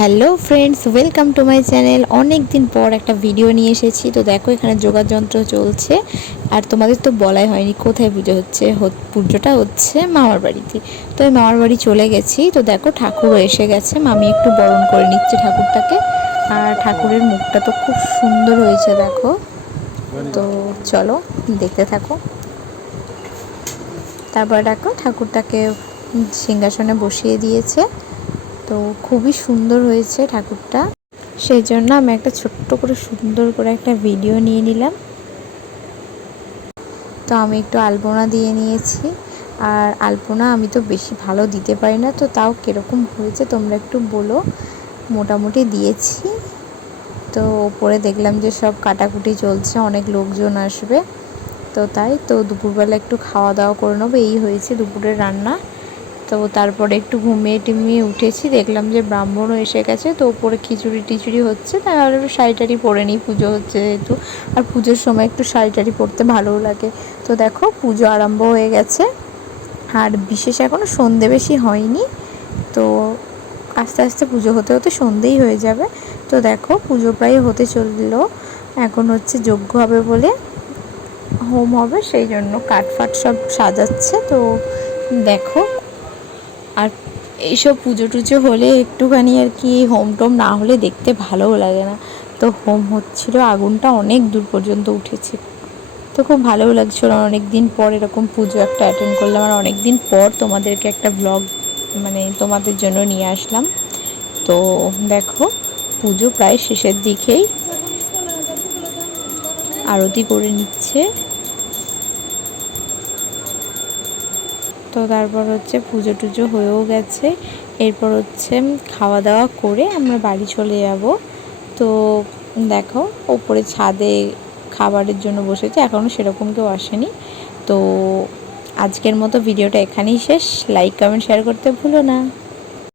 Hello friends, welcome to my channel. অনেক দিন পর একটা ভিডিও নিয়ে এসেছি। তো দেখো এখানে যোগাযন্ত্র চলছে। আর তোমাদের তো বলাই হয়নি কোথায় পুজো হচ্ছে। পুজোটা হচ্ছে মামার বাড়িতে। তো আমি মামার বাড়ি চলে গেছি। তো দেখো ঠাকুরও এসে গেছে, মামি একটু বরণ করে নিচ্ছে ঠাকুরটাকে। আর ঠাকুরের মুখটা তো খুব সুন্দর হয়েছে দেখো। তো চলো দেখতে থাকো। তারপর দেখো ঠাকুরটাকে সিংহাসনে বসিয়ে দিয়েছে। তো খুবই সুন্দর হয়েছে ঠাকুরটা, সেই জন্য আমি একটা ছোট্ট করে সুন্দর করে একটা ভিডিও নিয়ে নিলাম। তো আমি একটু আলপনা দিয়ে নিয়েছি। আর আলপনা আমি তো বেশি ভালো দিতে পারি না, তো তাও কীরকম হয়েছে তোমরা একটু বলো। মোটামুটি দিয়েছি। তো ওপরে দেখলাম যে সব কাটাকুটি চলছে, অনেক লোকজন আসবে। তো তাই তো দুপুরবেলা একটু খাওয়া দাওয়া করে নেবো, এই হয়েছে দুপুরের রান্না। তো তারপরে একটু ঘুমিয়ে টিমিয়ে উঠেছি, দেখলাম যে ব্রাহ্মণও এসে গেছে। তো ওপরে খিচুড়ি টিচুড়ি হচ্ছে, তাই আর একটু শাড়ি টাড়ি পরে নিই, পুজো হচ্ছে যেহেতু। আর পুজোর সময় একটু শাড়ি টাড়ি পরতে ভালোও লাগে। তো দেখো পুজো আরম্ভ হয়ে গেছে। আর বিশেষ এখনও সন্ধে বেশি হয়নি। তো আস্তে আস্তে পুজো হতে হতে সন্ধেই হয়ে যাবে। তো দেখো পুজো প্রায় হতে চললো। এখন হচ্ছে যজ্ঞ হবে বলে, হোম হবে, সেই জন্য কাঠফাট সব সাজাচ্ছে। তো দেখো, আর এইসব পুজো টুজো হলে একটুখানি আর কি হোম টোম না হলে দেখতে ভালোও লাগে না। তো হোম হচ্ছিলো, আগুনটা অনেক দূর পর্যন্ত উঠেছে। তো খুব ভালোও লাগছিলো, অনেক দিন পর এরকম পুজো একটা অ্যাটেন্ড করলাম। আর অনেক দিন পর তোমাদেরকে একটা ব্লগ তোমাদের জন্য নিয়ে আসলাম। তো দেখো পুজো প্রায় শেষের দিকেই, আরতি করে নিচ্ছে। তো তারপর হচ্ছে পুজো টুজো হয়েও গেছে। এরপর হচ্ছে খাওয়া দাওয়া করে আমরা বাড়ি চলে যাব। তো দেখো ওপরে ছাদে খাবারের জন্য বসেছে, এখনও সেরকম কেউ আসেনি। তো আজকের মতো ভিডিওটা এখানেই শেষ। লাইক কমেন্ট শেয়ার করতে ভুলো না।